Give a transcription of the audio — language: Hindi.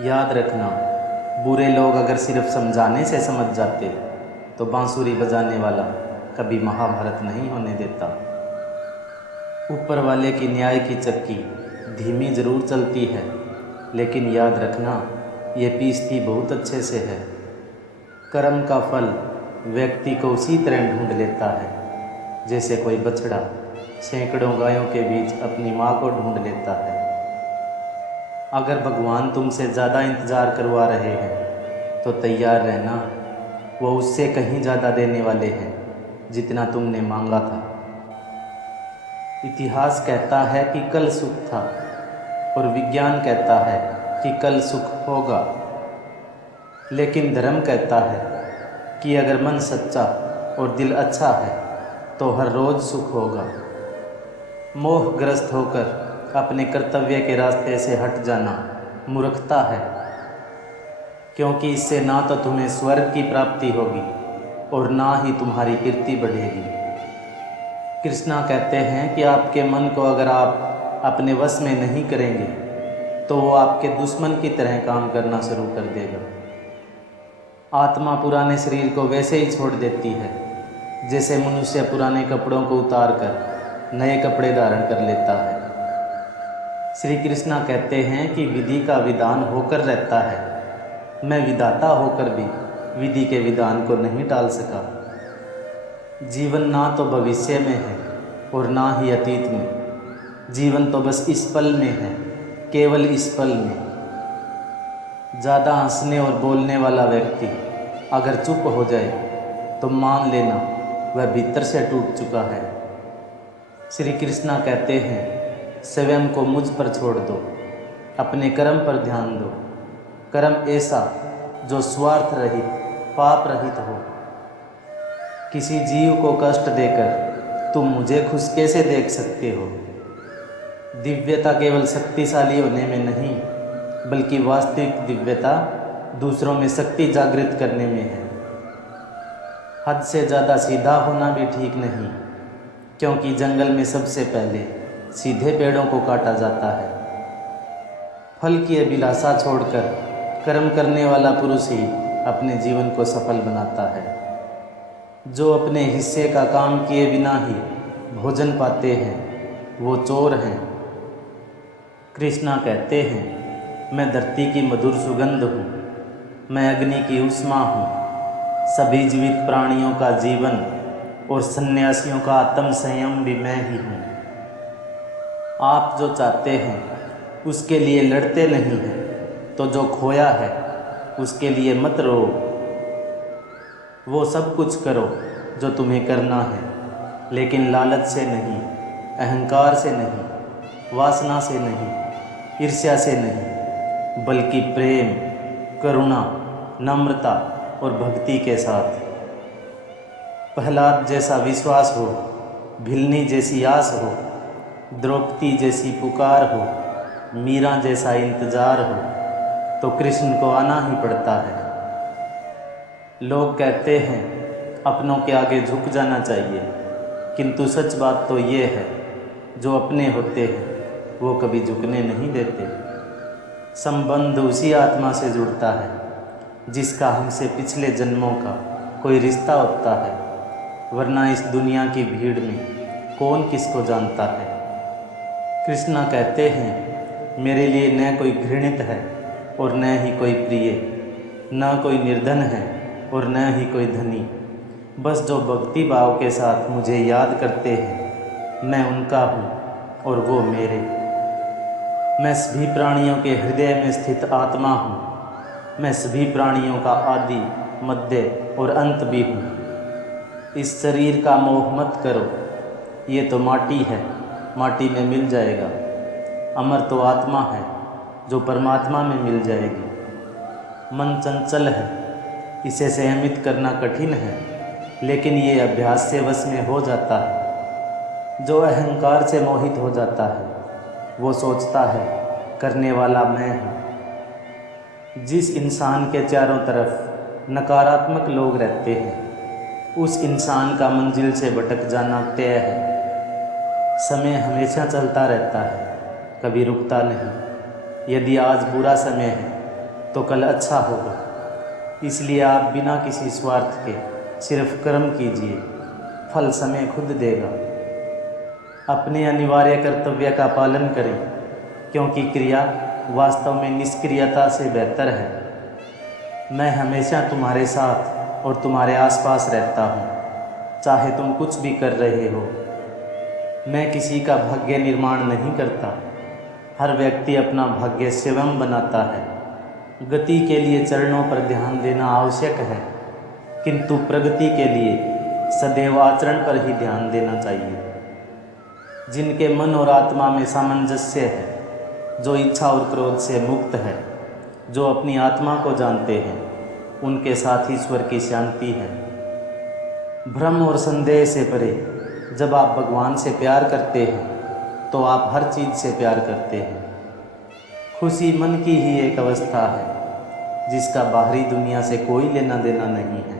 याद रखना, बुरे लोग अगर सिर्फ समझाने से समझ जाते तो बांसुरी बजाने वाला कभी महाभारत नहीं होने देता। ऊपर वाले की न्याय की चक्की धीमी ज़रूर चलती है, लेकिन याद रखना ये पीसती बहुत अच्छे से है। कर्म का फल व्यक्ति को उसी तरह ढूंढ लेता है जैसे कोई बछड़ा सैकड़ों गायों के बीच अपनी माँ को ढूंढ लेता है। अगर भगवान तुमसे ज़्यादा इंतज़ार करवा रहे हैं तो तैयार रहना, वो उससे कहीं ज़्यादा देने वाले हैं जितना तुमने मांगा था। इतिहास कहता है कि कल सुख था और विज्ञान कहता है कि कल सुख होगा, लेकिन धर्म कहता है कि अगर मन सच्चा और दिल अच्छा है तो हर रोज़ सुख होगा। मोहग्रस्त होकर अपने कर्तव्य के रास्ते से हट जाना मूर्खता है, क्योंकि इससे ना तो तुम्हें स्वर्ग की प्राप्ति होगी और ना ही तुम्हारी कीर्ति बढ़ेगी। कृष्णा कहते हैं कि आपके मन को अगर आप अपने वश में नहीं करेंगे तो वो आपके दुश्मन की तरह काम करना शुरू कर देगा। आत्मा पुराने शरीर को वैसे ही छोड़ देती है जैसे मनुष्य पुराने कपड़ों को उतार कर नए कपड़े धारण कर लेता है। श्री कृष्णा कहते हैं कि विधि का विधान होकर रहता है, मैं विधाता होकर भी विधि के विधान को नहीं टाल सका। जीवन ना तो भविष्य में है और ना ही अतीत में, जीवन तो बस इस पल में है, केवल इस पल में। ज़्यादा हंसने और बोलने वाला व्यक्ति अगर चुप हो जाए तो मान लेना वह भीतर से टूट चुका है। श्री कृष्णा कहते हैं, स्वयं को मुझ पर छोड़ दो, अपने कर्म पर ध्यान दो। कर्म ऐसा जो स्वार्थ रहित पाप रहित हो। किसी जीव को कष्ट देकर तुम मुझे खुश कैसे देख सकते हो? दिव्यता केवल शक्तिशाली होने में नहीं, बल्कि वास्तविक दिव्यता दूसरों में शक्ति जागृत करने में है। हद से ज़्यादा सीधा होना भी ठीक नहीं, क्योंकि जंगल में सबसे पहले सीधे पेड़ों को काटा जाता है। फल की अभिलाषा छोड़कर कर्म करने वाला पुरुष ही अपने जीवन को सफल बनाता है। जो अपने हिस्से का काम किए बिना ही भोजन पाते हैं वो चोर हैं। कृष्णा कहते हैं, मैं धरती की मधुर सुगंध हूँ, मैं अग्नि की उष्मा हूँ, सभी जीवित प्राणियों का जीवन और सन्यासियों का आत्म संयम भी मैं ही हूँ। आप जो चाहते हैं उसके लिए लड़ते नहीं हैं, तो जो खोया है उसके लिए मत रो। वो सब कुछ करो जो तुम्हें करना है, लेकिन लालच से नहीं, अहंकार से नहीं, वासना से नहीं, ईर्ष्या से नहीं, बल्कि प्रेम, करुणा, नम्रता और भक्ति के साथ। प्रहलाद जैसा विश्वास हो, भिलनी जैसी आस हो, द्रौपदी जैसी पुकार हो, मीरा जैसा इंतज़ार हो, तो कृष्ण को आना ही पड़ता है। लोग कहते हैं अपनों के आगे झुक जाना चाहिए, किंतु सच बात तो ये है, जो अपने होते हैं वो कभी झुकने नहीं देते। संबंध उसी आत्मा से जुड़ता है जिसका हमसे पिछले जन्मों का कोई रिश्ता होता है, वरना इस दुनिया की भीड़ में कौन किसको जानता है। कृष्णा कहते हैं, मेरे लिए न कोई घृणित है और न ही कोई प्रिय, न कोई निर्धन है और न ही कोई धनी। बस जो भक्ति भाव के साथ मुझे याद करते हैं, मैं उनका हूँ और वो मेरे। मैं सभी प्राणियों के हृदय में स्थित आत्मा हूँ। मैं सभी प्राणियों का आदि, मध्य और अंत भी हूँ। इस शरीर का मोह मत करो, ये तो माटी है, माटी में मिल जाएगा। अमर तो आत्मा है जो परमात्मा में मिल जाएगी। मन चंचल है, इसे संयमित करना कठिन है, लेकिन ये अभ्यास से वश में हो जाता है। जो अहंकार से मोहित हो जाता है वो सोचता है करने वाला मैं हूँ। जिस इंसान के चारों तरफ नकारात्मक लोग रहते हैं उस इंसान का मंजिल से भटक जाना तय है। समय हमेशा चलता रहता है, कभी रुकता नहीं। यदि आज बुरा समय है तो कल अच्छा होगा। इसलिए आप बिना किसी स्वार्थ के सिर्फ कर्म कीजिए, फल समय खुद देगा। अपने अनिवार्य कर्तव्य का पालन करें, क्योंकि क्रिया वास्तव में निष्क्रियता से बेहतर है। मैं हमेशा तुम्हारे साथ और तुम्हारे आसपास रहता हूँ, चाहे तुम कुछ भी कर रहे हो। मैं किसी का भाग्य निर्माण नहीं करता, हर व्यक्ति अपना भाग्य स्वयं बनाता है। गति के लिए चरणों पर ध्यान देना आवश्यक है, किंतु प्रगति के लिए सदैव आचरण पर ही ध्यान देना चाहिए। जिनके मन और आत्मा में सामंजस्य है, जो इच्छा और क्रोध से मुक्त है, जो अपनी आत्मा को जानते हैं, उनके साथ ईश्वर की शांति है। भ्रम और संदेह से परे जब आप भगवान से प्यार करते हैं तो आप हर चीज़ से प्यार करते हैं। खुशी मन की ही एक अवस्था है जिसका बाहरी दुनिया से कोई लेना देना नहीं है।